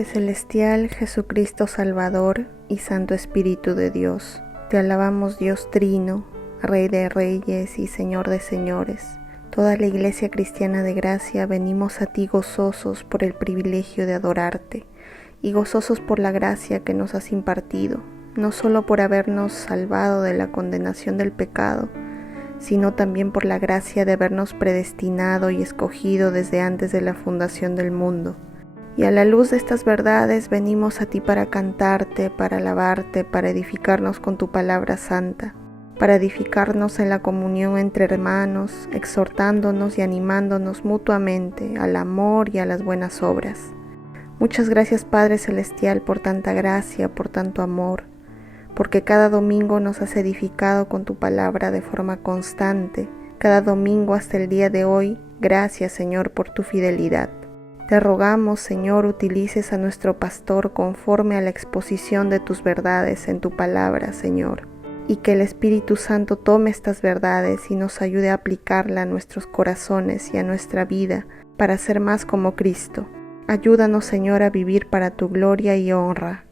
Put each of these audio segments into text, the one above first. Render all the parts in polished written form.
Padre Celestial, Jesucristo Salvador y Santo Espíritu de Dios, te alabamos Dios Trino, Rey de Reyes y Señor de Señores. Toda la Iglesia Cristiana de Gracia venimos a ti gozosos por el privilegio de adorarte y gozosos por la gracia que nos has impartido, no solo por habernos salvado de la condenación del pecado, sino también por la gracia de habernos predestinado y escogido desde antes de la fundación del mundo. Y a la luz de estas verdades venimos a ti para cantarte, para alabarte, para edificarnos con tu palabra santa, para edificarnos en la comunión entre hermanos, exhortándonos y animándonos mutuamente al amor y a las buenas obras. Muchas gracias, Padre Celestial, por tanta gracia, por tanto amor, porque cada domingo nos has edificado con tu palabra de forma constante, cada domingo hasta el día de hoy. Gracias, Señor, por tu fidelidad. Te rogamos, Señor, utilices a nuestro pastor conforme a la exposición de tus verdades en tu palabra, Señor, y que el Espíritu Santo tome estas verdades y nos ayude a aplicarla a nuestros corazones y a nuestra vida para ser más como Cristo. Ayúdanos, Señor, a vivir para tu gloria y honra.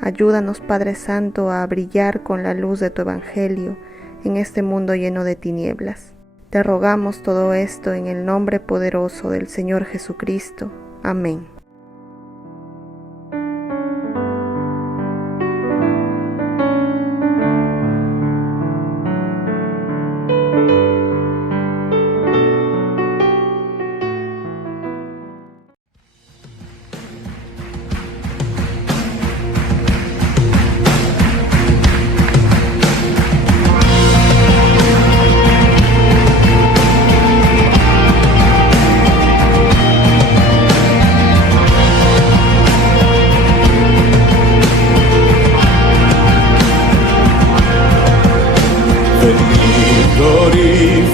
Ayúdanos, Padre Santo, a brillar con la luz de tu Evangelio en este mundo lleno de tinieblas. Te rogamos todo esto en el nombre poderoso del Señor Jesucristo. Amén.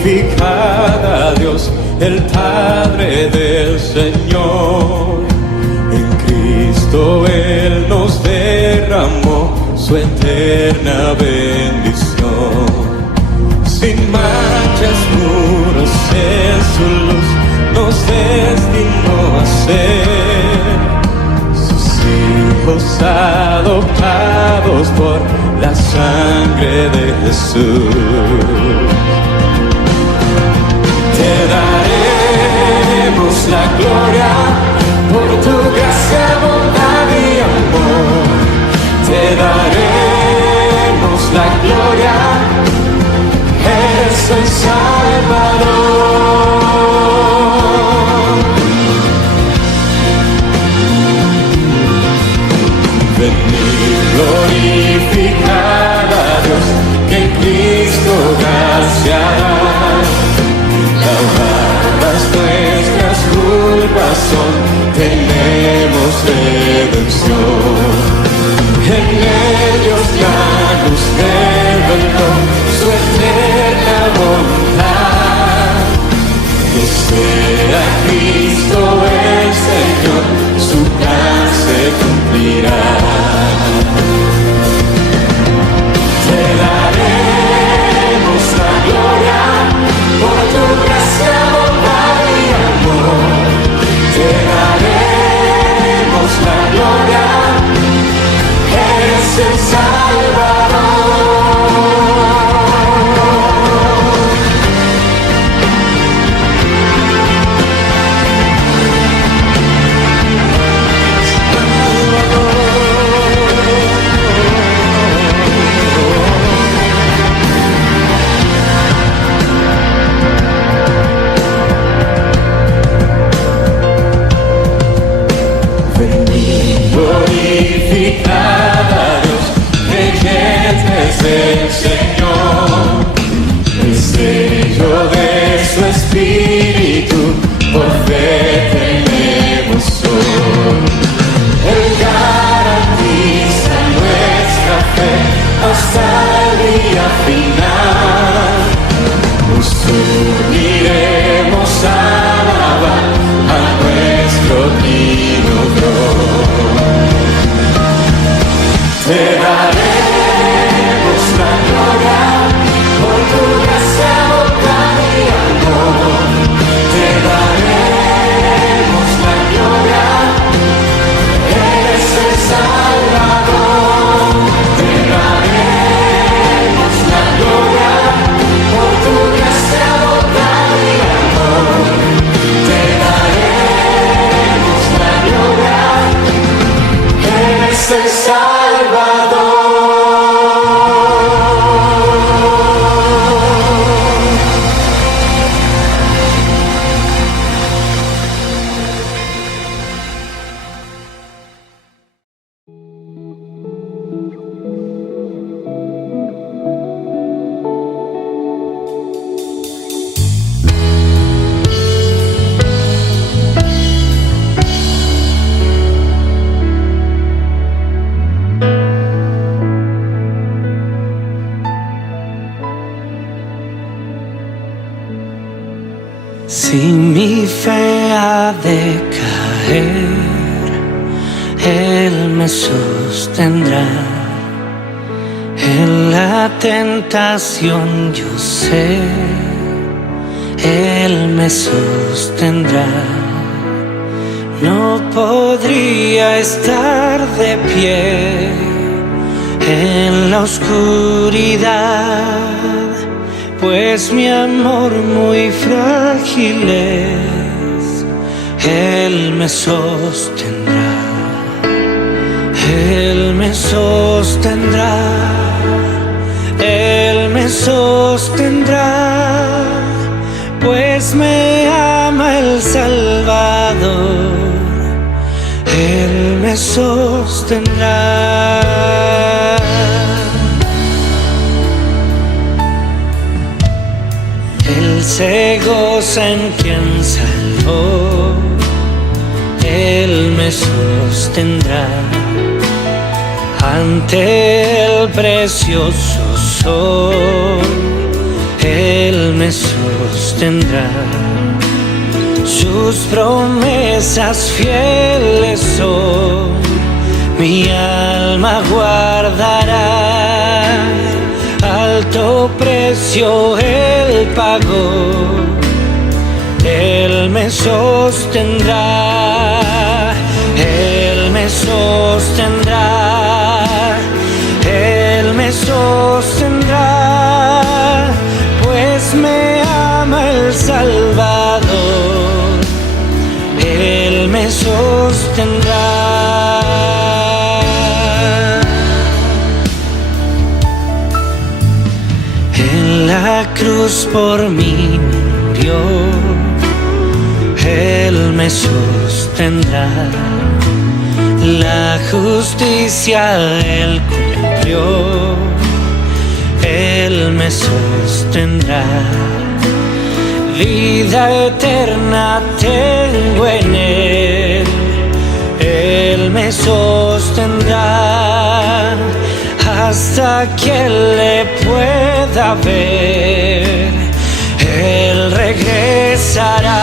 Glorificad a Dios, el Padre del Señor. En Cristo Él nos derramó su eterna bendición. Sin manchas puros en su luz nos destinó a ser sus hijos adoptados por la sangre de Jesús. Te daremos la gloria por tu gracia, bondad y amor. Te daremos la gloria, eres el Salvador. Venid, glorificad a Dios, que en Cristo gracia da. Lavadas nuestras culpas son, tenemos redención. En ellos la luz reveló su eterna voluntad. Que sea Cristo el Señor, su plan se cumplirá. Te daremos la gloria por tu gracia, bondad y amor. Te daremos la gloria, eres el Salvador. Glorificad a Dios, creyentes del Señor, el sello de su Espíritu, por fe tenemos hoy. Él garantiza nuestra fe hasta el día final. Nos uniremos a alabar a nuestro Trino Dios. Te daremos la gloria por tu gracia, bondad y amor. Te daremos la gloria, es el Salvador. Si mi fe ha de caer, Él me sostendrá. En la tentación yo sé, Él me sostendrá. No podría estar de pie en la oscuridad, pues mi amor muy frágil es. Él me sostendrá, Él me sostendrá, Él me sostendrá, pues me ama el Salvador. Él me sostendrá. Él se goza en quien salvó, Él me sostendrá. Ante el precioso sol, Él me sostendrá. Sus promesas fieles son, mi alma guardará. Alto precio Él pagó, Él me sostendrá, Él me sostendrá, Él me sostendrá, pues me ama el Salvador. Él me sostendrá. En la cruz por mí murió, Él me sostendrá. La justicia Él cumplió, Él me sostendrá. Vida eterna tengo en Él, Él me sostendrá. Hasta que le pueda ver, Él regresará.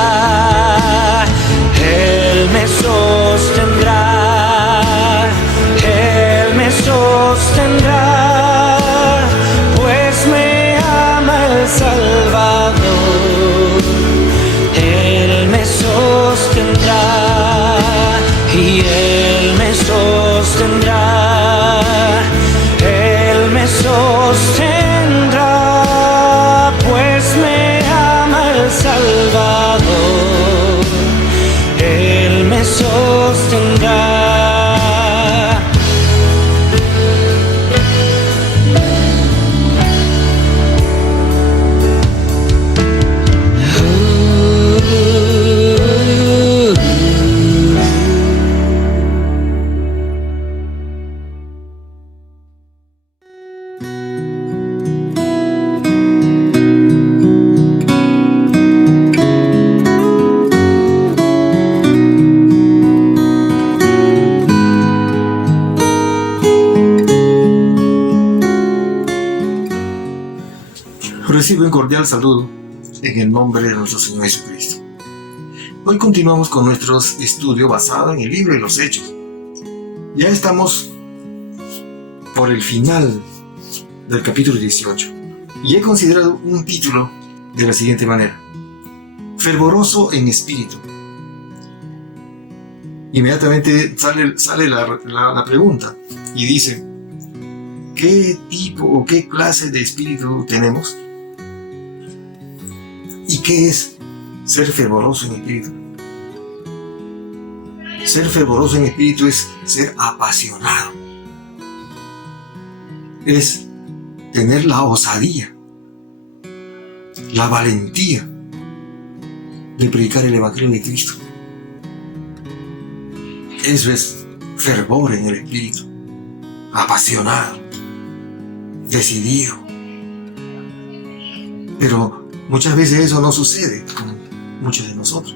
Él me sostendrá, Él me sostendrá, pues me ama el Salvador. Él me sostendrá y Él me sostendrá. Él me sostendrá, pues me ama el Salvador. Él me sostendrá. Recibe un cordial saludo en el nombre de nuestro Señor Jesucristo. Hoy continuamos con nuestro estudio basado en el libro de los Hechos. Ya estamos por el final del capítulo 18 y he considerado un título de la siguiente manera: fervoroso en espíritu. Inmediatamente sale la pregunta y dice: ¿qué tipo o qué clase de espíritu tenemos? ¿Y qué es ser fervoroso en espíritu? Ser fervoroso en espíritu es ser apasionado. Es tener la osadía, la valentía de predicar el Evangelio de Cristo. Eso es fervor en el espíritu, apasionado, decidido. Pero muchas veces eso no sucede con muchos de nosotros.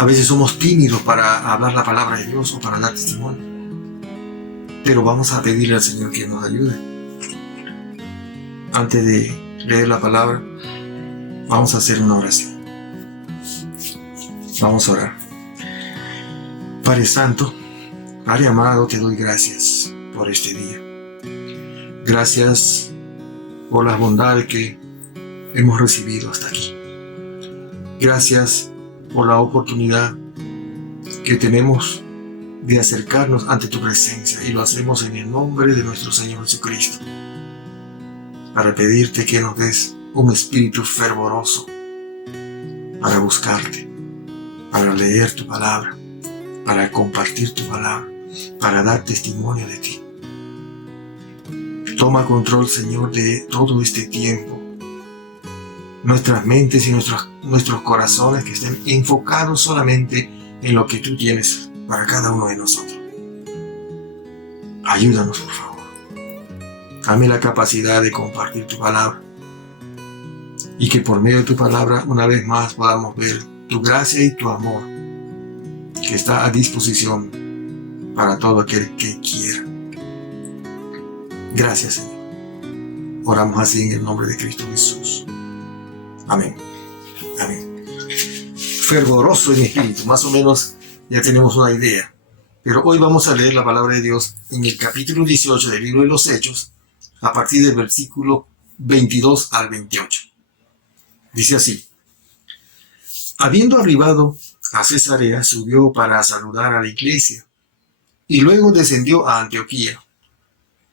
A veces somos tímidos para hablar la palabra de Dios o para dar testimonio. Pero vamos a pedirle al Señor que nos ayude. Antes de leer la palabra, vamos a hacer una oración. Vamos a orar. Padre Santo, Padre amado, te doy gracias por este día. Gracias por las bondades que hemos recibido hasta aquí. Gracias por la oportunidad que tenemos de acercarnos ante tu presencia, y lo hacemos en el nombre de nuestro Señor Jesucristo, para pedirte que nos des un espíritu fervoroso para buscarte, para leer tu palabra, para compartir tu palabra, para dar testimonio de ti. Toma control, Señor, de todo este tiempo. Nuestras mentes y nuestros corazones que estén enfocados solamente en lo que tú tienes para cada uno de nosotros. Ayúdanos, por favor. Dame la capacidad de compartir tu palabra, y que por medio de tu palabra una vez más podamos ver tu gracia y tu amor que está a disposición para todo aquel que quiera. Gracias, Señor. Oramos así en el nombre de Cristo Jesús. Amén. Amén. Fervoroso en espíritu, más o menos ya tenemos una idea. Pero hoy vamos a leer la palabra de Dios en el capítulo 18 del libro de los Hechos, a partir del versículo 22 al 28. Dice así: habiendo arribado a Cesarea, subió para saludar a la iglesia, y luego descendió a Antioquía.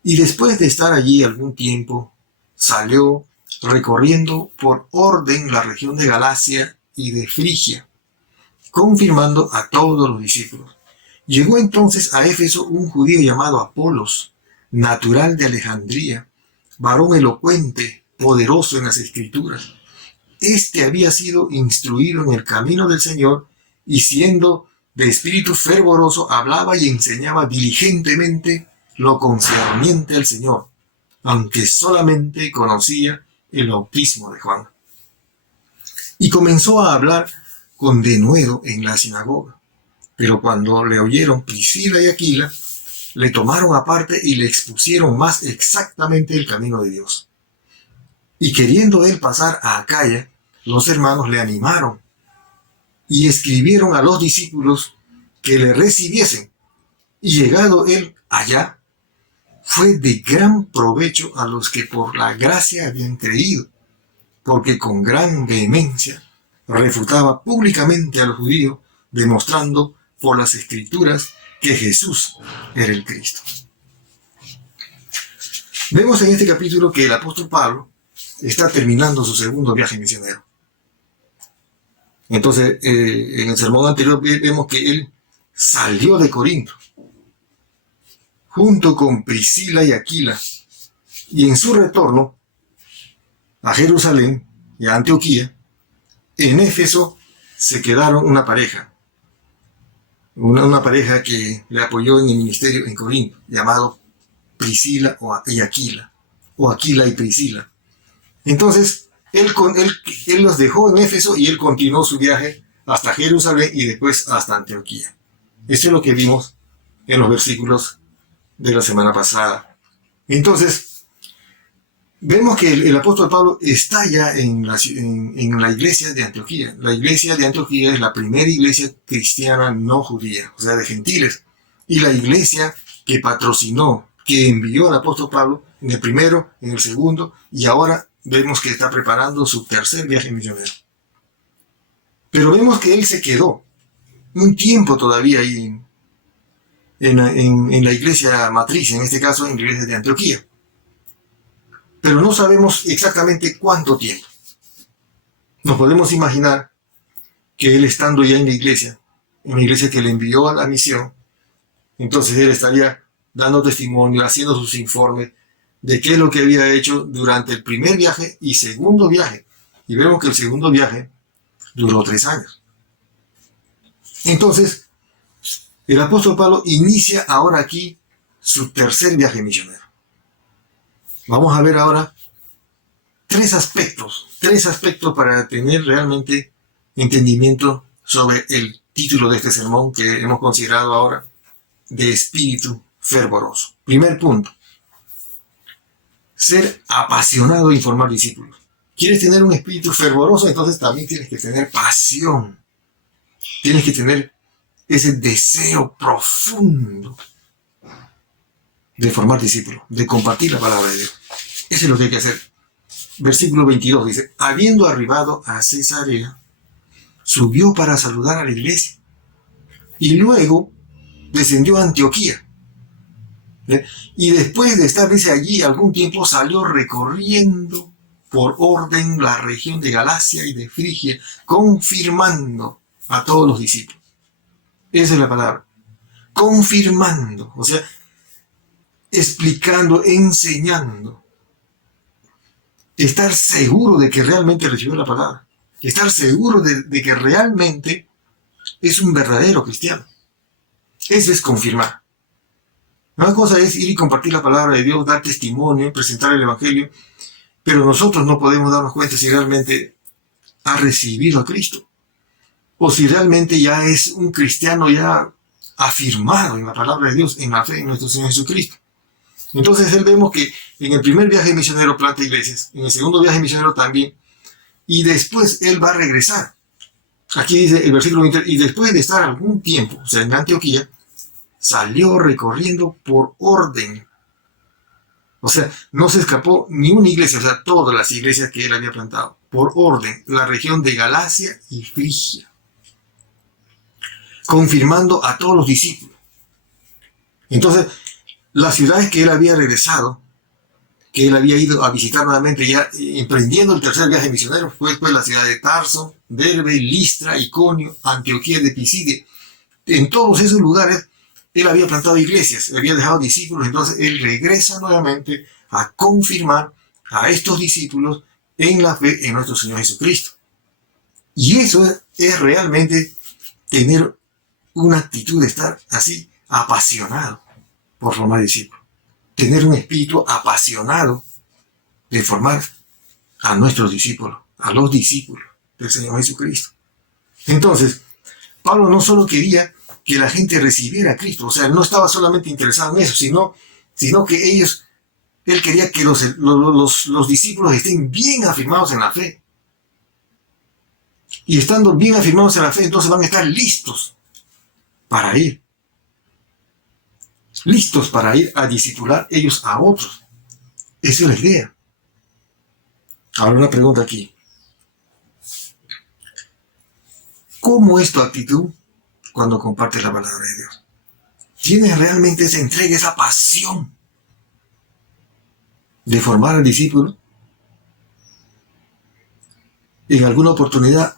Y después de estar allí algún tiempo, salió recorriendo por orden la región de Galacia y de Frigia, confirmando a todos los discípulos. Llegó entonces a Éfeso un judío llamado Apolos, natural de Alejandría, varón elocuente, poderoso en las Escrituras. Este había sido instruido en el camino del Señor, y siendo de espíritu fervoroso, hablaba y enseñaba diligentemente lo concerniente al Señor, aunque solamente conocía el bautismo de Juan. Y comenzó a hablar con denuedo en la sinagoga. Pero cuando le oyeron Priscila y Aquila, le tomaron aparte y le expusieron más exactamente el camino de Dios. Y queriendo él pasar a Acaya, los hermanos le animaron y escribieron a los discípulos que le recibiesen. Y llegado él allá, fue de gran provecho a los que por la gracia habían creído, porque con gran vehemencia refutaba públicamente a los judíos, demostrando por las Escrituras que Jesús era el Cristo. Vemos en este capítulo que el apóstol Pablo está terminando su segundo viaje misionero. Entonces, en el sermón anterior vemos que él salió de Corinto junto con Priscila y Aquila, y en su retorno a Jerusalén y a Antioquía, en Éfeso se quedaron una pareja que le apoyó en el ministerio en Corinto, llamado Priscila y Aquila, o Aquila y Priscila. Entonces, él los dejó en Éfeso y él continuó su viaje hasta Jerusalén y después hasta Antioquía. Eso es lo que vimos en los versículos de la semana pasada. Entonces, vemos que el apóstol Pablo está ya en la iglesia de Antioquía. La iglesia de Antioquía es la primera iglesia cristiana no judía, o sea, de gentiles. Y la iglesia que patrocinó, que envió al apóstol Pablo en el primero, en el segundo, y ahora vemos que está preparando su tercer viaje misionero. Pero vemos que él se quedó un tiempo todavía ahí en la iglesia matriz, en este caso en la iglesia de Antioquía. Pero no sabemos exactamente cuánto tiempo. Nos podemos imaginar que él estando ya en la iglesia que le envió a la misión, entonces él estaría dando testimonio, haciendo sus informes de qué es lo que había hecho durante el primer viaje y segundo viaje. Y vemos que el segundo viaje duró 3 años. Entonces, el apóstol Pablo inicia ahora aquí su tercer viaje misionero. Vamos a ver ahora tres aspectos para tener realmente entendimiento sobre el título de este sermón que hemos considerado ahora, de espíritu fervoroso. Primer punto: ser apasionado en formar discípulos. ¿Quieres tener un espíritu fervoroso? Entonces también tienes que tener pasión. Tienes que tener ese deseo profundo de formar discípulos, de compartir la palabra de Dios. Eso es lo que hay que hacer. Versículo 22 dice: habiendo arribado a Cesarea, subió para saludar a la iglesia y luego descendió a Antioquía. Y después de estar, dice, allí algún tiempo, salió recorriendo por orden la región de Galacia y de Frigia, confirmando a todos los discípulos. Esa es la palabra. Confirmando, o sea, explicando, enseñando. Estar seguro de que realmente recibió la palabra. Estar seguro de que realmente es un verdadero cristiano. Eso es confirmar. Una cosa es ir y compartir la palabra de Dios, dar testimonio, presentar el evangelio, pero nosotros no podemos darnos cuenta si realmente ha recibido a Cristo o si realmente ya es un cristiano ya afirmado en la palabra de Dios, en la fe en nuestro Señor Jesucristo. Entonces él vemos que en el primer viaje misionero planta iglesias, en el segundo viaje misionero también, y después él va a regresar. Aquí dice el versículo 20, y después de estar algún tiempo, o sea, en Antioquía, salió recorriendo por orden. O sea, no se escapó ni una iglesia, o sea, todas las iglesias que él había plantado, por orden, la región de Galacia y Frigia, confirmando a todos los discípulos. Entonces, las ciudades que él había regresado, que él había ido a visitar nuevamente, ya emprendiendo el tercer viaje misionero, fue pues la ciudad de Tarso, Derbe, Listra, Iconio, Antioquía de Pisidia. En todos esos lugares él había plantado iglesias, había dejado discípulos. Entonces él regresa nuevamente a confirmar a estos discípulos en la fe en nuestro Señor Jesucristo. Y eso es realmente tener una actitud de estar así apasionado por formar discípulos. Tener un espíritu apasionado de formar a nuestros discípulos, a los discípulos del Señor Jesucristo. Entonces, Pablo no solo quería que la gente recibiera a Cristo, o sea, no estaba solamente interesado en eso, sino que él quería que los discípulos estén bien afirmados en la fe. Y estando bien afirmados en la fe, entonces van a estar listos para ir. Listos para ir a discipular ellos a otros. Esa es la idea. Ahora una pregunta aquí. ¿Cómo es tu actitud cuando compartes la palabra de Dios? ¿Tienes realmente esa entrega, esa pasión de formar al discípulo? En alguna oportunidad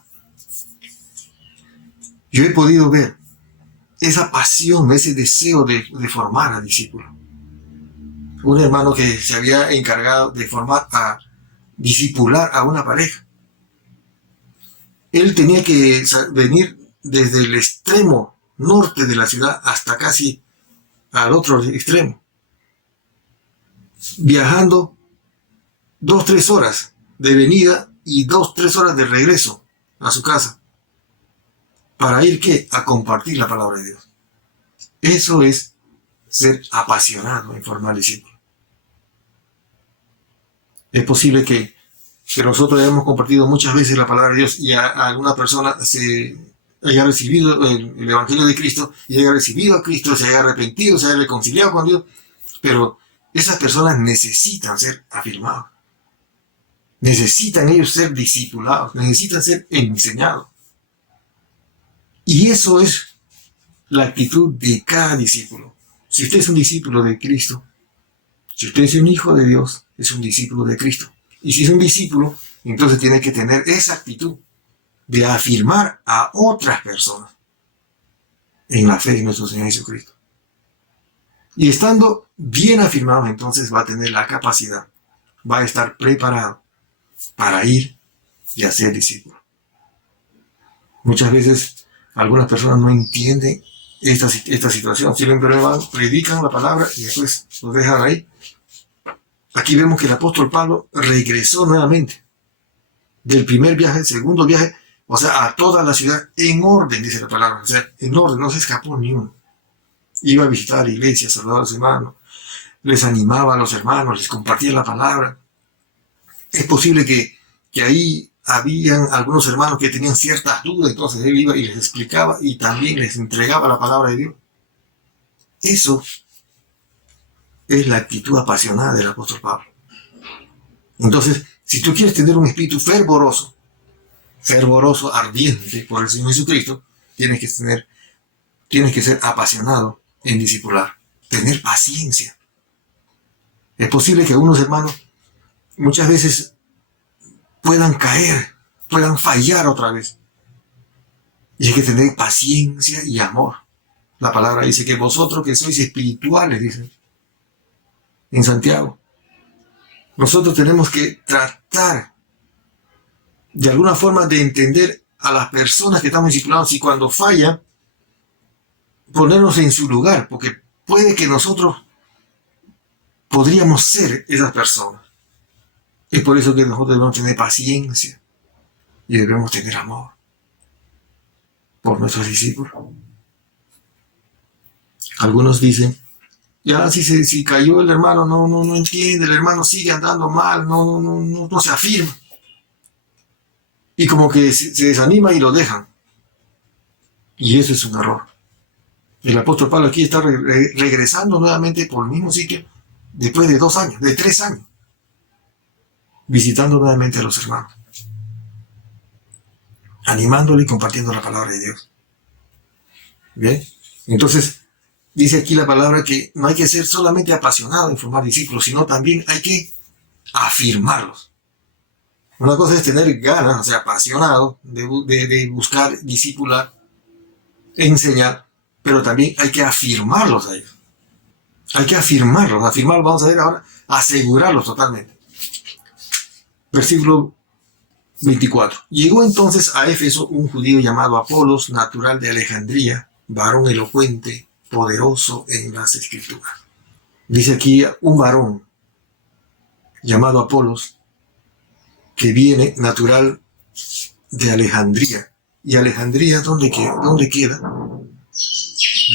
yo he podido ver esa pasión, ese deseo de formar al discípulo. Un hermano que se había encargado de discipular a una pareja. Él tenía que venir desde el extremo norte de la ciudad hasta casi al otro extremo, viajando 2-3 horas de venida y 2-3 horas de regreso a su casa, para ir ¿qué? A compartir la palabra de Dios. Eso es ser apasionado en formar discípulos. Es posible que nosotros hayamos compartido muchas veces la palabra de Dios y a alguna persona se haya recibido el Evangelio de Cristo y haya recibido a Cristo, se haya arrepentido, se haya reconciliado con Dios, pero esas personas necesitan ser afirmados. Necesitan ellos ser discipulados, necesitan ser enseñados. Y eso es la actitud de cada discípulo. Si usted es un discípulo de Cristo, si usted es un hijo de Dios, es un discípulo de Cristo. Y si es un discípulo, entonces tiene que tener esa actitud de afirmar a otras personas en la fe de nuestro Señor Jesucristo. Y estando bien afirmados, entonces va a tener la capacidad, va a estar preparado para ir y hacer discípulos. Muchas veces algunas personas no entienden esta situación. Siempre van, predican la palabra y después lo dejan ahí. Aquí vemos que el apóstol Pablo regresó nuevamente del primer viaje, segundo viaje, o sea, a toda la ciudad en orden, dice la palabra. O sea, en orden, no se escapó ni uno. Iba a visitar iglesias, saludar a los hermanos, les animaba a los hermanos, les compartía la palabra. Es posible que ahí habían algunos hermanos que tenían ciertas dudas, entonces él iba y les explicaba y también les entregaba la palabra de Dios. Eso es la actitud apasionada del apóstol Pablo. Entonces, si tú quieres tener un espíritu fervoroso, ardiente por el Señor Jesucristo, tienes que ser apasionado en discipular, tener paciencia. Es posible que algunos hermanos muchas veces puedan caer, puedan fallar otra vez. Y hay que tener paciencia y amor. La palabra dice que vosotros que sois espirituales, dice en Santiago, nosotros tenemos que tratar de alguna forma de entender a las personas que estamos discipulados y cuando fallan, ponernos en su lugar, porque puede que nosotros podríamos ser esas personas. Es por eso que nosotros debemos tener paciencia y debemos tener amor por nuestros discípulos. Algunos dicen, ya si cayó el hermano, no entiende, el hermano sigue andando mal, no se afirma. Y como que se desanima y lo dejan. Y eso es un error. El apóstol Pablo aquí está regresando nuevamente por el mismo sitio después de 2 años, de 3 años, visitando nuevamente a los hermanos, animándole y compartiendo la palabra de Dios. ¿Bien? Entonces, dice aquí la palabra que no hay que ser solamente apasionado en formar discípulos, sino también hay que afirmarlos. Una cosa es tener ganas, o sea, apasionado de buscar discipular, enseñar, pero también hay que afirmarlos a ellos. Hay que afirmarlos, vamos a ver ahora, asegurarlos totalmente. Versículo 24. Llegó entonces a Éfeso un judío llamado Apolos, natural de Alejandría, varón elocuente, poderoso en las Escrituras. Dice aquí un varón llamado Apolos, que viene natural de Alejandría. ¿Y Alejandría dónde queda?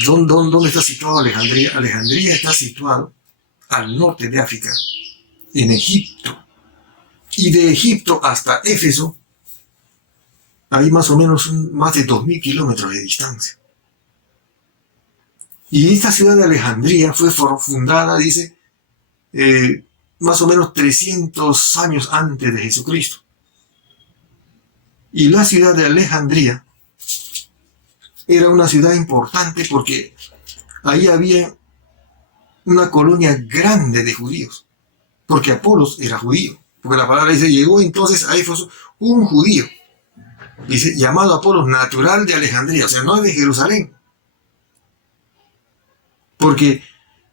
¿Dónde está situado Alejandría? Alejandría está situado al norte de África, en Egipto. Y de Egipto hasta Éfeso hay más o menos más de 2.000 kilómetros de distancia. Y esta ciudad de Alejandría fue fundada, dice, más o menos 300 años antes de Jesucristo. Y la ciudad de Alejandría era una ciudad importante porque ahí había una colonia grande de judíos, porque Apolos era judío. Porque la palabra dice, llegó entonces a Éfeso un judío, dice, llamado Apolos, natural de Alejandría, o sea, no es de Jerusalén. Porque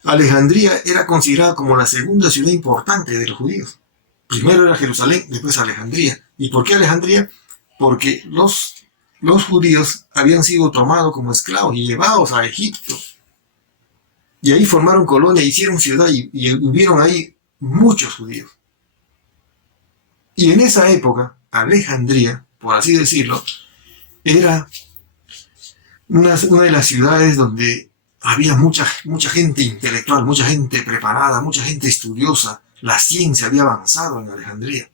Alejandría era considerada como la segunda ciudad importante de los judíos. Primero era Jerusalén, después Alejandría. ¿Y por qué Alejandría? Porque los judíos habían sido tomados como esclavos y llevados a Egipto. Y ahí formaron colonia, hicieron ciudad y hubieron ahí muchos judíos. Y en esa época, Alejandría, por así decirlo, era una de las ciudades donde había mucha gente intelectual, mucha gente preparada, mucha gente estudiosa. La ciencia había avanzado en Alejandría.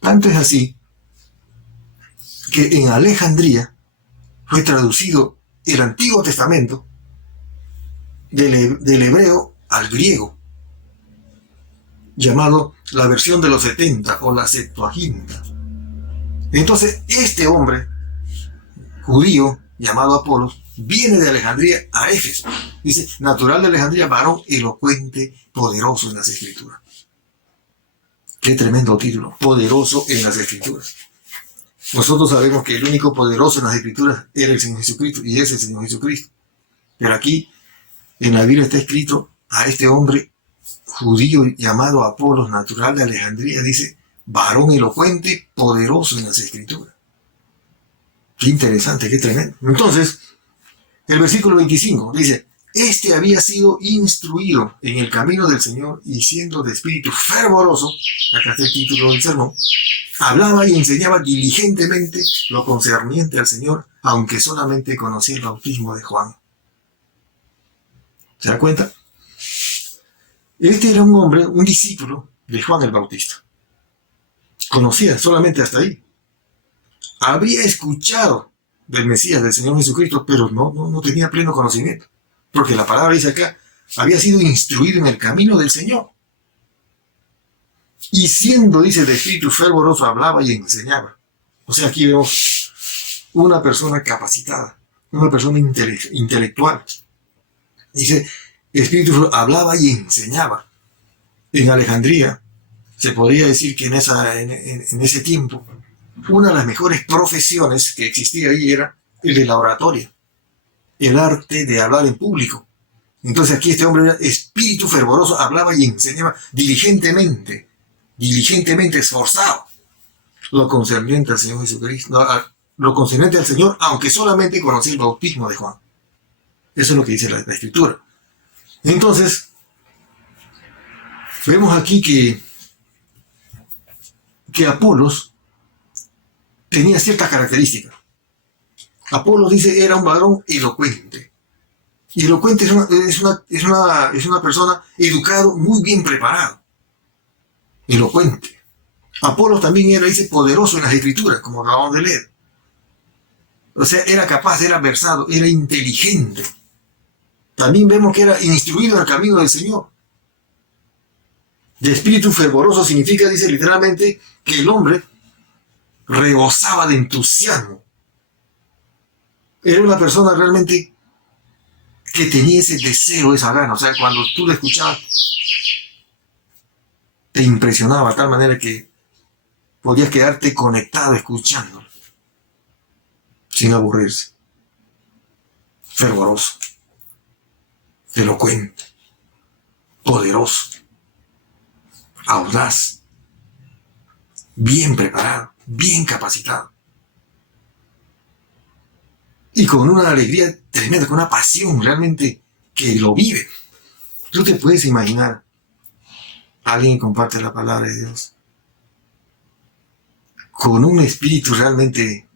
Tanto es así que en Alejandría fue traducido el Antiguo Testamento del hebreo al griego, llamado la versión de los 70 o la Septuaginta. Entonces, este hombre judío llamado Apolos viene de Alejandría a Éfeso. Dice, natural de Alejandría, varón elocuente, poderoso en las Escrituras. Qué tremendo título, poderoso en las Escrituras. Nosotros sabemos que el único poderoso en las Escrituras era el Señor Jesucristo, y es el Señor Jesucristo. Pero aquí, en la Biblia está escrito a este hombre judío llamado Apolos, natural de Alejandría, dice, varón elocuente, poderoso en las Escrituras. Qué interesante, qué tremendo. Entonces, el versículo 25 dice, este había sido instruido en el camino del Señor y siendo de espíritu fervoroso, acá está el título del sermón, hablaba y enseñaba diligentemente lo concerniente al Señor, aunque solamente conocía el bautismo de Juan. ¿Se da cuenta? Este era un hombre, un discípulo de Juan el Bautista. Conocía solamente hasta ahí. Habría escuchado del Mesías, del Señor Jesucristo, pero no tenía pleno conocimiento. Porque la palabra dice acá, había sido instruido en el camino del Señor. Y siendo, dice, de espíritu fervoroso, hablaba y enseñaba. O sea, aquí vemos una persona capacitada, una persona intelectual. Dice, espíritu hablaba y enseñaba. En Alejandría, se podría decir que en ese tiempo, una de las mejores profesiones que existía ahí era el de la oratoria, el arte de hablar en público. Entonces aquí este hombre era espíritu fervoroso, hablaba y enseñaba diligentemente, esforzado, lo concerniente al Señor Jesucristo, lo concerniente al Señor, aunque solamente conocía el bautismo de Juan. Eso es lo que dice la Escritura. Entonces, vemos aquí que Apolos tenía ciertas características. Apolos dice era un varón elocuente. Y elocuente es una persona educado, muy bien preparado. Elocuente. Apolos también era, dice, poderoso en las Escrituras, como acabamos de leer. O sea, era capaz, era versado, era inteligente. También vemos que era instruido en el camino del Señor. De espíritu fervoroso significa, dice literalmente, que el hombre rebosaba de entusiasmo. Era una persona realmente que tenía ese deseo, esa gana. O sea, cuando tú lo escuchabas, te impresionaba de tal manera que podías quedarte conectado escuchando, sin aburrirse. Fervoroso, elocuente, poderoso, audaz, bien preparado, bien capacitado. Y con una alegría tremenda, con una pasión realmente que lo vive. Tú te puedes imaginar a alguien que comparte la palabra de Dios con un espíritu realmente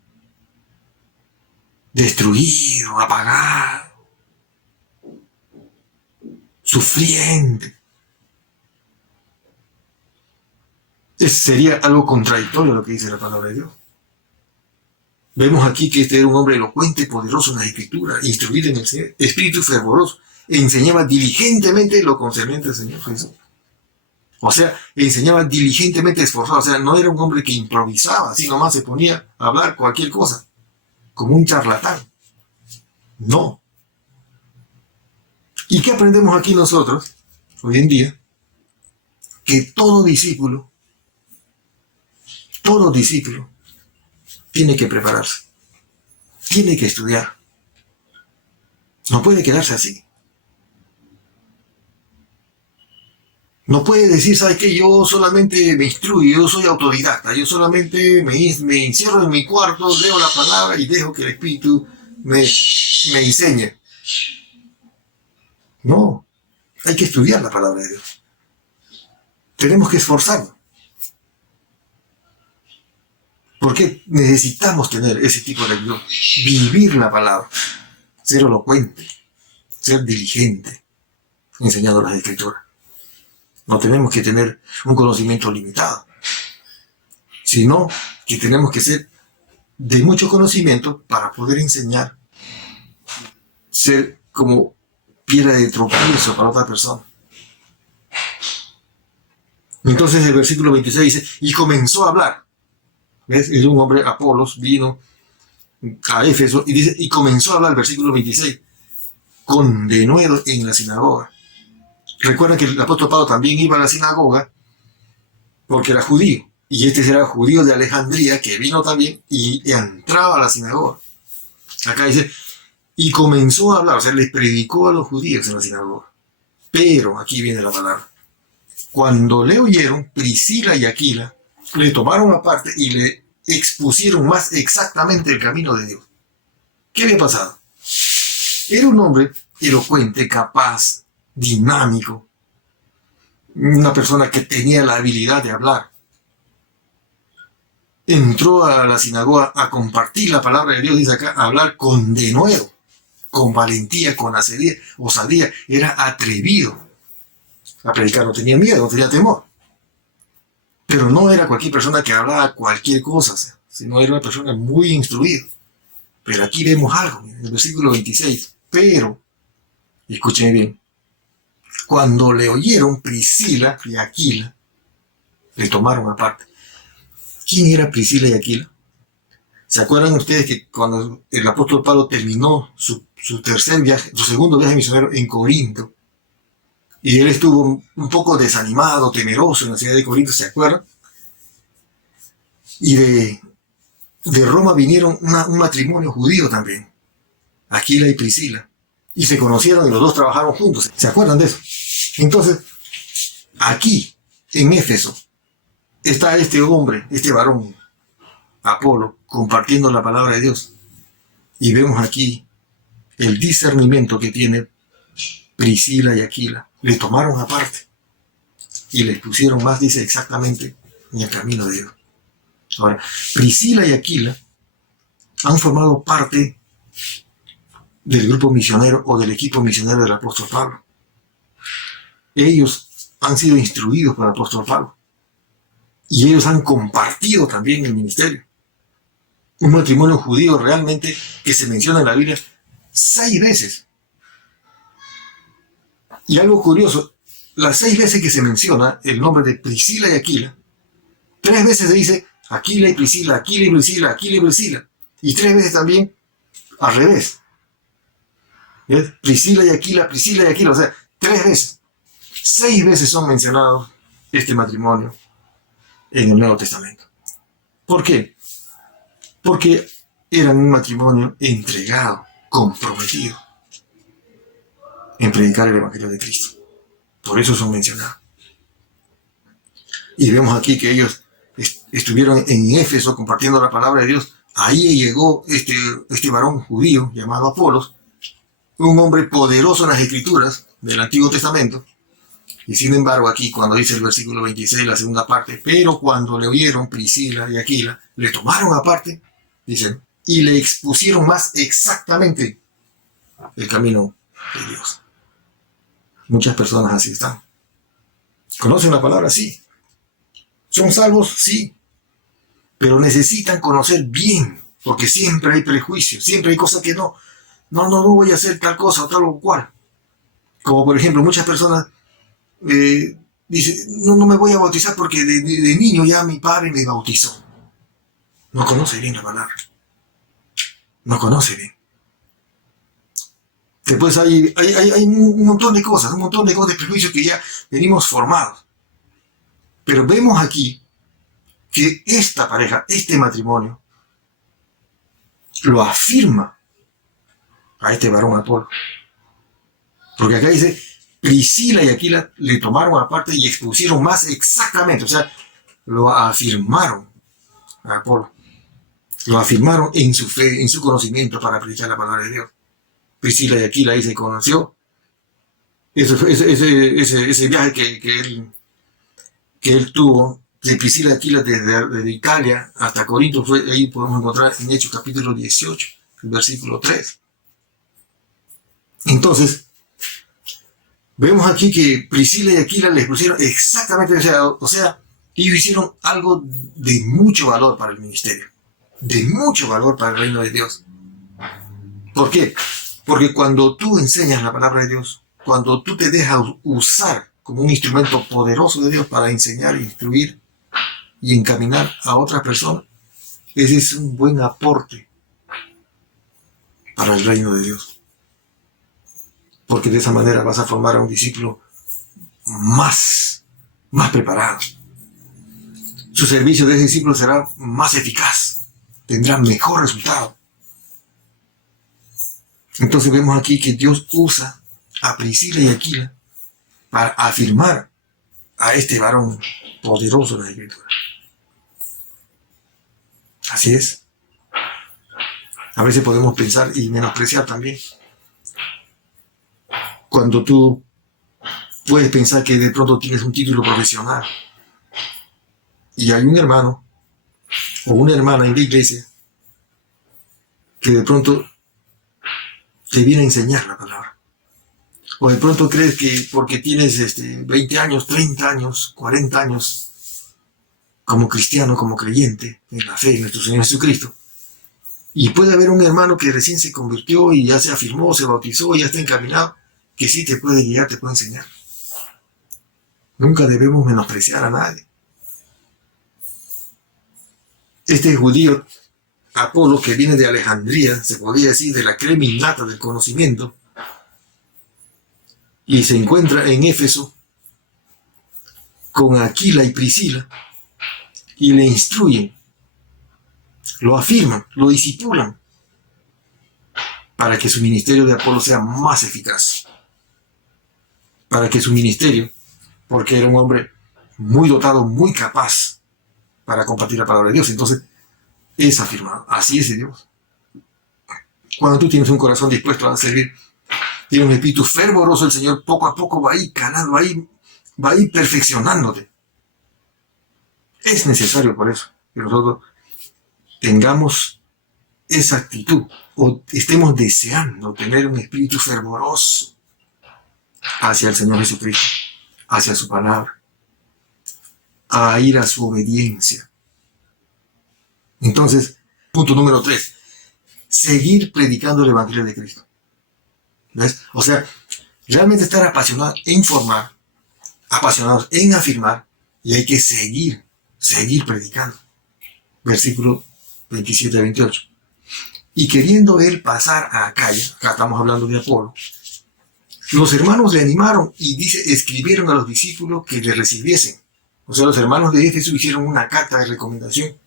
destruido, apagado, sufriente. Sería algo contradictorio a lo que dice la palabra de Dios. Vemos aquí que este era un hombre elocuente, poderoso en las Escrituras, instruido en el Señor, espíritu fervoroso, e enseñaba diligentemente lo concerniente al Señor Jesús. O sea, enseñaba diligentemente, esforzado. O sea, no era un hombre que improvisaba, así nomás se ponía a hablar cualquier cosa, como un charlatán. No. ¿Y qué aprendemos aquí nosotros, hoy en día? Que todo discípulo tiene que prepararse, tiene que estudiar. No puede quedarse así. No puede decir, ¿sabes qué? Yo solamente me instruyo, yo soy autodidacta, yo solamente me encierro en mi cuarto, leo la palabra y dejo que el Espíritu me enseñe. No, hay que estudiar la palabra de Dios. Tenemos que esforzarnos. Porque necesitamos tener ese tipo de actitud, vivir la palabra, ser elocuente, ser diligente, enseñando las Escrituras. No tenemos que tener un conocimiento limitado, sino que tenemos que ser de mucho conocimiento para poder enseñar, ser como piedra de tropiezo para otra persona. Entonces el versículo 26 dice, y comenzó a hablar. ¿Ves? Es un hombre, Apolos, vino a Éfeso y dice, y comenzó a hablar, versículo 26, con denuedo en la sinagoga. Recuerden que el apóstol Pablo también iba a la sinagoga porque era judío. Y este era judío de Alejandría que vino también y entraba a la sinagoga. Acá dice, y comenzó a hablar, o sea, les predicó a los judíos en la sinagoga. Pero, aquí viene la palabra, cuando le oyeron, Priscila y Aquila le tomaron aparte y le expusieron más exactamente el camino de Dios. ¿Qué había pasado? Era un hombre elocuente, capaz, dinámico, una persona que tenía la habilidad de hablar. Entró a la sinagoga a compartir la palabra de Dios, dice acá, a hablar con denuedo, con valentía, con osadía, era atrevido a predicar, no tenía miedo, no tenía temor. Pero no era cualquier persona que hablaba cualquier cosa, sino era una persona muy instruida. Pero aquí vemos algo, en el versículo 26, pero, escuchen bien, cuando le oyeron, Priscila y Aquila le tomaron aparte. ¿Quién era Priscila y Aquila? ¿Se acuerdan ustedes que cuando el apóstol Pablo terminó su segundo viaje misionero en Corinto, y él estuvo un poco desanimado, temeroso en la ciudad de Corinto, ¿se acuerdan? Y de Roma vinieron un matrimonio judío también, Aquila y Priscila, y se conocieron y los dos trabajaron juntos. ¿Se acuerdan de eso? Entonces, aquí, en Éfeso, está este hombre, este varón, Apolo, compartiendo la palabra de Dios. Y vemos aquí el discernimiento que tiene Priscila y Aquila. Le tomaron aparte y les pusieron más, dice exactamente, en el camino de Dios. Ahora, Priscila y Aquila han formado parte del grupo misionero o del equipo misionero del apóstol Pablo. Ellos han sido instruidos por el apóstol Pablo. Y ellos han compartido también el ministerio. Un matrimonio judío realmente que se menciona en la Biblia 6 veces. Y algo curioso, las 6 veces que se menciona el nombre de Priscila y Aquila, 3 veces se dice Aquila y Priscila, Aquila y Priscila, Aquila y Priscila. Y 3 veces también al revés. ¿Ves? Priscila y Aquila, Priscila y Aquila. O sea, 3 veces. 6 veces son mencionados este matrimonio en el Nuevo Testamento. ¿Por qué? Porque eran un matrimonio entregado, comprometido en predicar el Evangelio de Cristo. Por eso son mencionados. Y vemos aquí que ellos estuvieron en Éfeso compartiendo la palabra de Dios. Ahí llegó este varón judío llamado Apolos, un hombre poderoso en las Escrituras del Antiguo Testamento. Y sin embargo aquí cuando dice el versículo 26, la segunda parte, pero cuando le oyeron Priscila y Aquila, le tomaron aparte, dicen, y le expusieron más exactamente el camino de Dios. Muchas personas así están. ¿Conocen la palabra? Sí. ¿Son salvos? Sí. Pero necesitan conocer bien, porque siempre hay prejuicios, siempre hay cosas que no voy a hacer tal cosa o tal o cual. Como por ejemplo, muchas personas dicen, no me voy a bautizar porque de niño ya mi padre me bautizó. No conoce bien la palabra. No conoce bien. Después hay un montón de cosas, de prejuicios que ya venimos formados. Pero vemos aquí que esta pareja, este matrimonio, lo afirma a este varón Apolo. Porque acá dice, Priscila y Aquila le tomaron aparte y expusieron más exactamente, o sea, lo afirmaron a Apolo. Lo afirmaron en su fe, en su conocimiento para predicar la palabra de Dios. Priscila y Aquila ahí se conoció. Ese viaje que él tuvo de Priscila y Aquila desde Italia hasta Corinto, ahí podemos encontrar en Hechos capítulo 18, el versículo 3. Entonces, vemos aquí que Priscila y Aquila les pusieron exactamente, o sea, ellos hicieron algo de mucho valor para el ministerio, de mucho valor para el reino de Dios. ¿Por qué? Porque cuando tú enseñas la palabra de Dios, cuando tú te dejas usar como un instrumento poderoso de Dios para enseñar, instruir y encaminar a otras personas, ese es un buen aporte para el reino de Dios. Porque de esa manera vas a formar a un discípulo más preparado. su servicio de discípulo será más eficaz, tendrá mejor resultado. Entonces vemos aquí que Dios usa a Priscila y Aquila para afirmar a este varón poderoso de la Escritura. Así es. A veces podemos pensar y menospreciar también. Cuando tú puedes pensar que de pronto tienes un título profesional y hay un hermano o una hermana en la iglesia que de pronto te viene a enseñar la palabra. O de pronto crees que porque tienes 20 años, 30 años, 40 años como cristiano, como creyente en la fe de nuestro Señor Jesucristo, y puede haber un hermano que recién se convirtió y ya se afirmó, se bautizó, ya está encaminado, que sí te puede guiar, te puede enseñar. Nunca debemos menospreciar a nadie. Este judío Apolo, que viene de Alejandría, se podría decir de la crema innata del conocimiento, y se encuentra en Éfeso con Aquila y Priscila, y le instruyen, lo afirman, lo disipulan, para que su ministerio de Apolo sea más eficaz. Para que su ministerio, porque era un hombre muy dotado, muy capaz para compartir la palabra de Dios, entonces es afirmado. Así es Dios. Cuando tú tienes un corazón dispuesto a servir, tienes un espíritu fervoroso, el Señor poco a poco va a ir calando, va a ir perfeccionándote. Es necesario por eso que nosotros tengamos esa actitud o estemos deseando tener un espíritu fervoroso hacia el Señor Jesucristo, hacia su palabra, a ir a su obediencia. Entonces, punto número 3, seguir predicando el Evangelio de Cristo. ¿Ves? O sea, realmente estar apasionados en formar, apasionados en afirmar, y hay que seguir predicando. Versículo 27 a 28. Y queriendo él pasar a Acaya, acá estamos hablando de Apolo, los hermanos le animaron y dice, escribieron a los discípulos que le recibiesen. O sea, los hermanos de Éfeso hicieron una carta de recomendación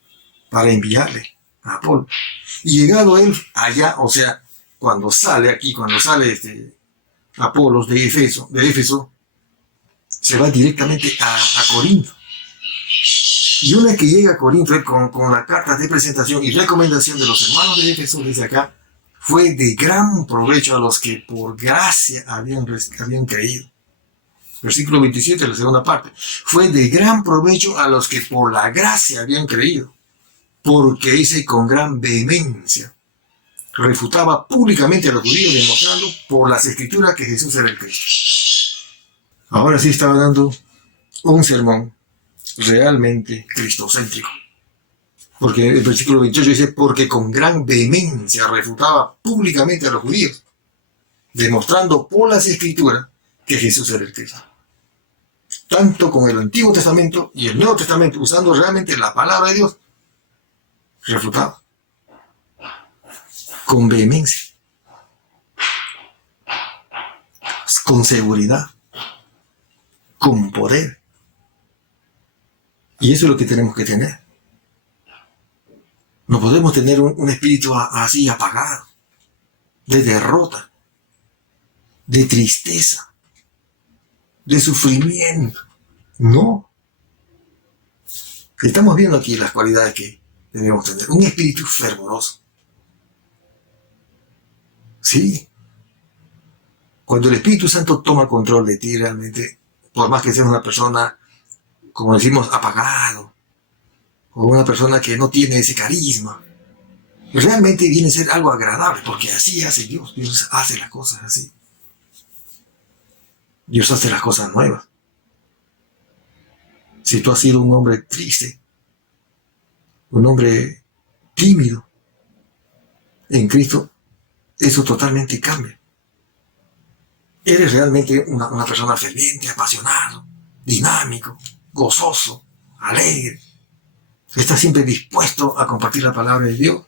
para enviarle a Apolo. Y llegado él allá, o sea, cuando sale Apolos de Éfeso, se va directamente a Corinto. Y una vez que llega a Corinto con la carta de presentación y recomendación de los hermanos de Éfeso, dice acá, fue de gran provecho a los que por gracia habían creído. Versículo 27, la segunda parte. Fue de gran provecho a los que por la gracia habían creído, porque dice con gran vehemencia, refutaba públicamente a los judíos, demostrando por las escrituras que Jesús era el Cristo. Ahora sí estaba dando un sermón realmente cristocéntrico. Porque el versículo 28 dice, porque con gran vehemencia refutaba públicamente a los judíos, demostrando por las escrituras que Jesús era el Cristo. Tanto con el Antiguo Testamento y el Nuevo Testamento, usando realmente la palabra de Dios, refutaba con vehemencia, con seguridad, con poder. Y eso es lo que tenemos que tener. No podemos tener un espíritu así apagado, de derrota, de tristeza, de sufrimiento. No. Estamos viendo aquí las cualidades que debemos tener. Un espíritu fervoroso. Sí. Cuando el Espíritu Santo toma control de ti realmente, por más que seas una persona, como decimos, apagado, o una persona que no tiene ese carisma, realmente viene a ser algo agradable, porque así hace Dios. Dios hace las cosas así. Dios hace las cosas nuevas. Si tú has sido un hombre triste, un hombre tímido, en Cristo, eso totalmente cambia. Eres realmente una persona ferviente, apasionado, dinámico, gozoso, alegre. Estás siempre dispuesto a compartir la palabra de Dios.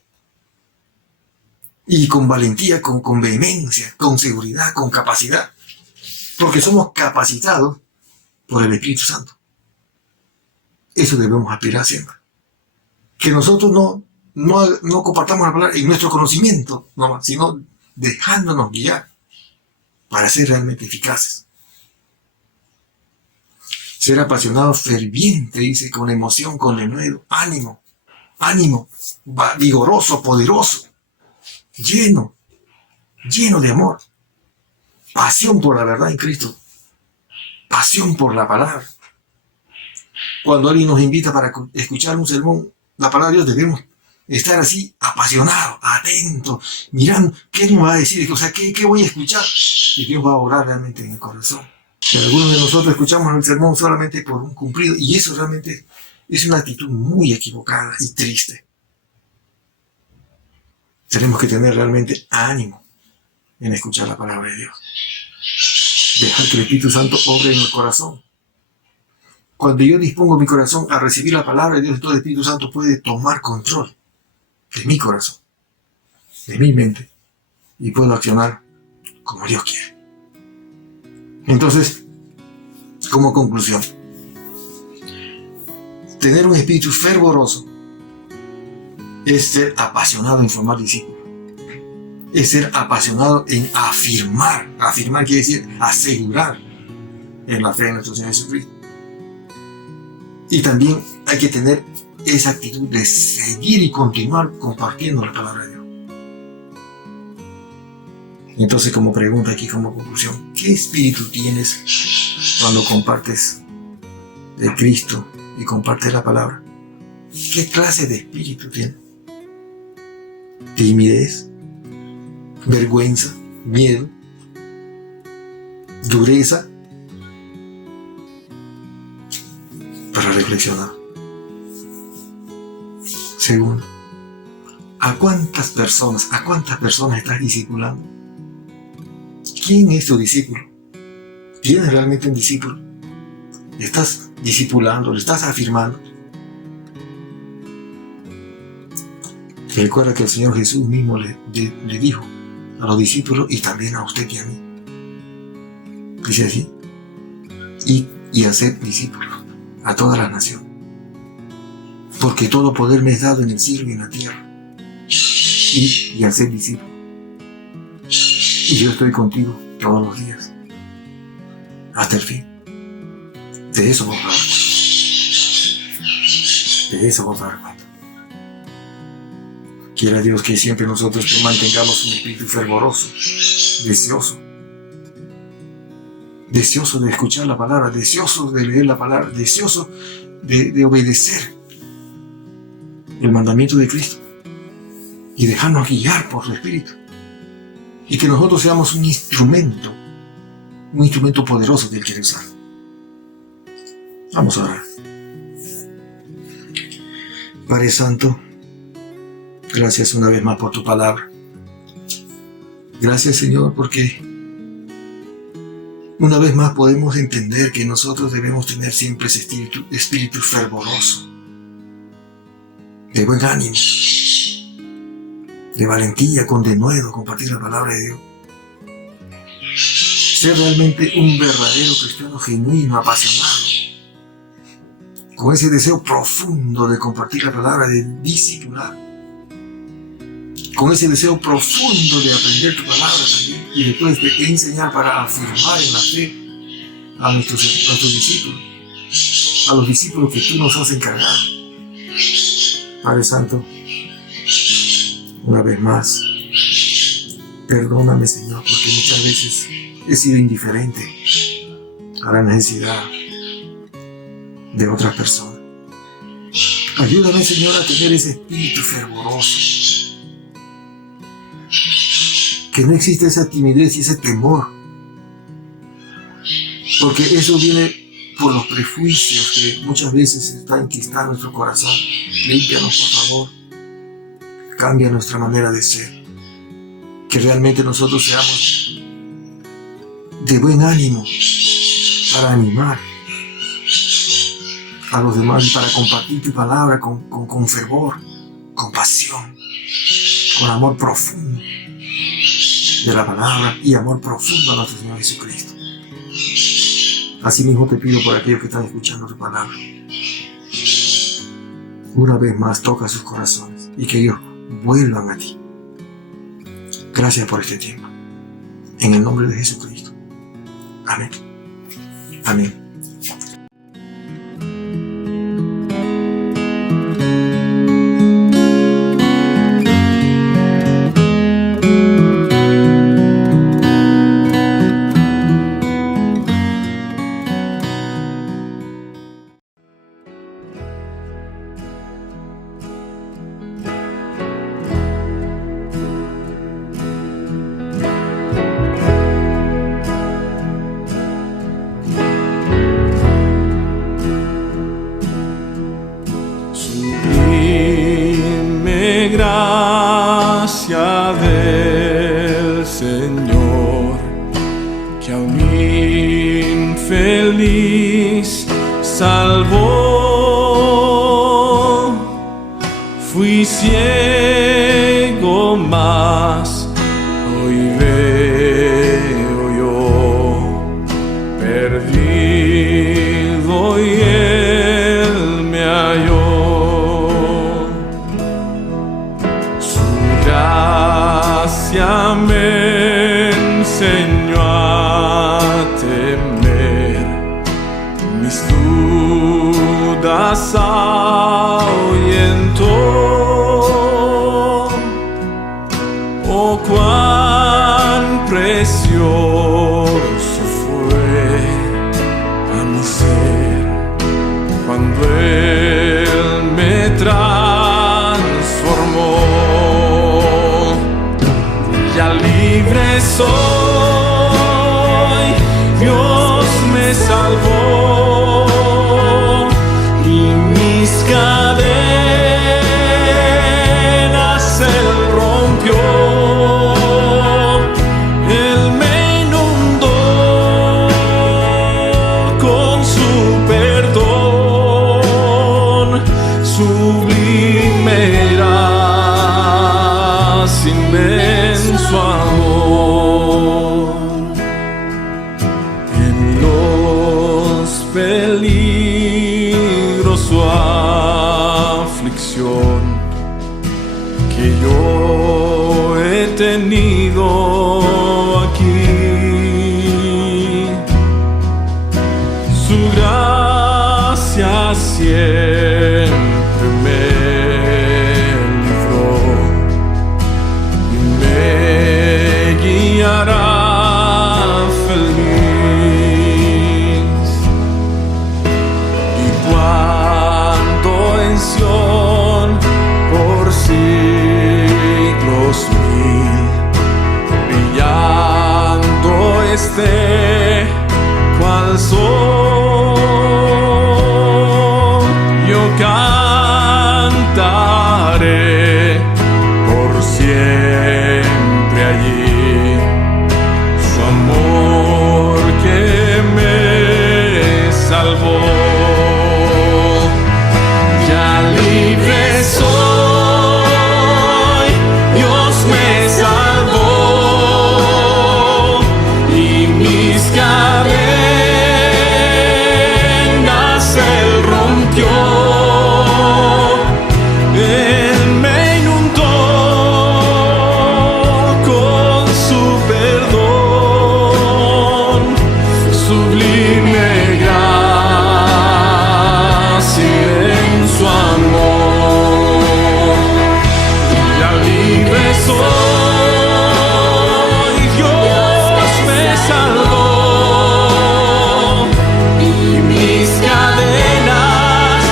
Y con valentía, con vehemencia, con seguridad, con capacidad. Porque somos capacitados por el Espíritu Santo. Eso debemos aspirar siempre. Que nosotros no compartamos la palabra en nuestro conocimiento, sino dejándonos guiar para ser realmente eficaces. Ser apasionado, ferviente, dice, con emoción, con denuedo, ánimo, vigoroso, poderoso, lleno de amor, pasión por la verdad en Cristo, pasión por la palabra. Cuando alguien nos invita para escuchar un sermón, la palabra de Dios, debemos estar así, apasionados, atentos, mirando qué nos va a decir, o sea, qué voy a escuchar, y Dios va a orar realmente en el corazón. Algunos de nosotros escuchamos el sermón solamente por un cumplido, y eso realmente es una actitud muy equivocada y triste. Tenemos que tener realmente ánimo en escuchar la palabra de Dios. Dejar que el Espíritu Santo obre en el corazón. Cuando yo dispongo mi corazón a recibir la palabra de Dios, todo el Espíritu Santo puede tomar control de mi corazón, de mi mente, y puedo accionar como Dios quiere. Entonces, como conclusión, tener un espíritu fervoroso es ser apasionado en formar discípulos. Es ser apasionado en afirmar. Afirmar quiere decir asegurar en la fe de nuestro Señor Jesucristo. Y también hay que tener esa actitud de seguir y continuar compartiendo la palabra de Dios. Entonces, como pregunta aquí, como conclusión, ¿qué espíritu tienes cuando compartes de Cristo y compartes la palabra? ¿Qué clase de espíritu tienes? ¿Timidez? ¿Vergüenza? ¿Miedo? ¿Dureza? Para reflexionar. Segundo, ¿a cuántas personas estás discipulando? ¿Quién es tu discípulo? ¿Tienes realmente un discípulo? ¿Estás discipulando? ¿Le estás afirmando? Recuerda que el Señor Jesús mismo le dijo a los discípulos y también a usted y a mí. Dice así: y hacer discípulos a todas las naciones, porque todo poder me es dado en el cielo y en la tierra. Y hacer discípulos. Y yo estoy contigo todos los días, hasta el fin. De eso vamos a dar cuenta. De eso vamos a dar cuenta. Quiera Dios que siempre nosotros mantengamos un espíritu fervoroso, deseoso de escuchar la palabra, deseoso de leer la palabra, deseoso de obedecer el mandamiento de Cristo y dejarnos guiar por su Espíritu. Y que nosotros seamos un instrumento poderoso que Él quiere usar. Vamos a orar. Padre Santo, gracias una vez más por tu palabra. Gracias, Señor, porque una vez más podemos entender que nosotros debemos tener siempre ese espíritu fervoroso, de buen ánimo, de valentía, con denuedo, compartir la palabra de Dios. Ser realmente un verdadero cristiano genuino, apasionado, con ese deseo profundo de compartir la palabra, de discipular, con ese deseo profundo de aprender tu palabra también, y después de enseñar para afirmar en la fe a nuestros discípulos, a los discípulos que tú nos has encargado. Padre Santo, una vez más, perdóname, Señor, porque muchas veces he sido indiferente a la necesidad de otras personas. Ayúdame, Señor, a tener ese espíritu fervoroso, que no existe esa timidez y ese temor, porque eso viene por los prejuicios que muchas veces están enquistados en nuestro corazón. Límpianos, por favor. Cambia nuestra manera de ser. Que realmente nosotros seamos de buen ánimo para animar a los demás y para compartir tu palabra con fervor, con pasión, con amor profundo de la palabra y amor profundo a nuestro Señor Jesucristo. Asimismo te pido por aquellos que están escuchando tu palabra, una vez más toca sus corazones y que ellos vuelvan a ti. Gracias por este tiempo. En el nombre de Jesucristo. Amén. Amén. Gracia del Señor, que a un infeliz salvó. Fui ciego, mas hoy veo yo, perdido y Él me halló. Gracia me enseñó a temer, mis dudas ahuyentó. Oh, cuán precioso fue a mi ser cuando Él me transformó. Ya libre soy, Dios me salvó y mis cadenas Él rompió. Él me inundó con su perdón, sublime gracia inmenso amor. En los peligros su aflicción que yo he tenido aquí, su gracia siempre me libró y me guiará feliz. Y cuando en Sión por siglos mil brillando esté cual sol, yo cantaré por siempre allí su amor que me salvó. Ya libre soy, Dios me salvó y mis cadenas Él rompió. Él me inundó con su perdón, sublime gracia en su amor. Ya libre soy, Dios me salvó y mis cadenas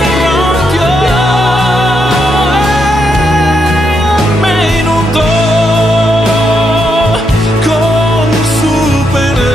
Él rompió. Me inundó con su perdón,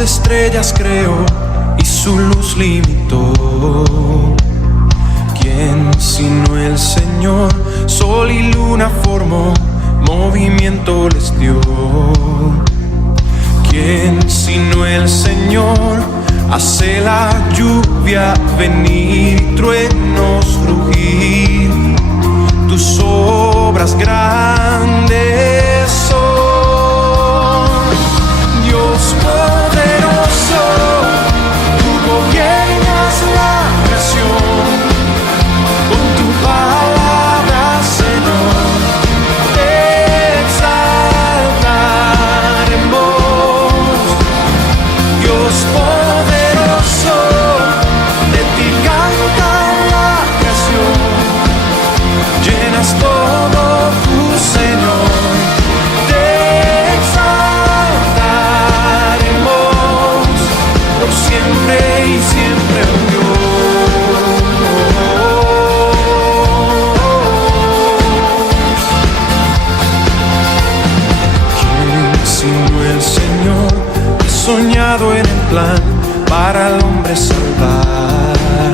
las estrellas creó y su luz limitó. ¿Quién sino el Señor? Sol y luna formó, movimiento les dio. ¿Quién sino el Señor? Hace la lluvia venir y truenos rugir. Tus obras grandes son. Dios poderoso, tú gobiernas la creación. Con tu palabra, Señor, te exaltaremos. Dios poderoso, de ti canta la creación. Llenas todo tu Señor, te exaltaremos por siempre y siempre, oh Dios. ¿Quién sino el Señor ha soñado en el plan para el hombre salvar?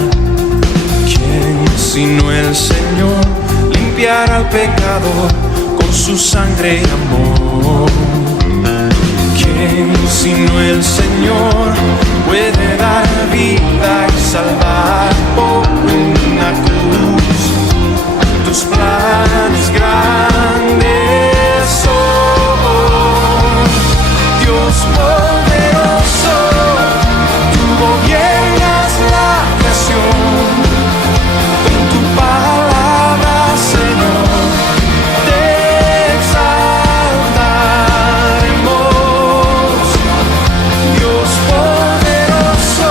¿Quién sino el Señor limpiar al pecador con su sangre y amor? ¿Quién sino el Señor puede dar vida y salvar por una cruz? Tus planes grandes son. Dios poderoso, tú gobiernas la creación. Con tu palabra, Señor, te exaltaremos. Dios poderoso,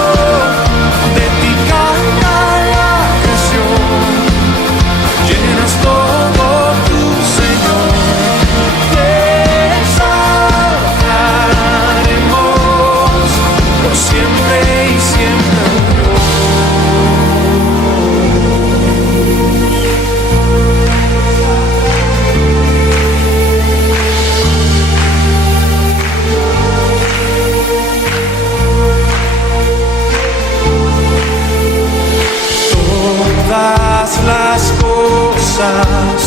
de ti canta la creación. Llenas todo tu Señor, te exaltaremos por siempre y siempre, oh Dios. Todas las cosas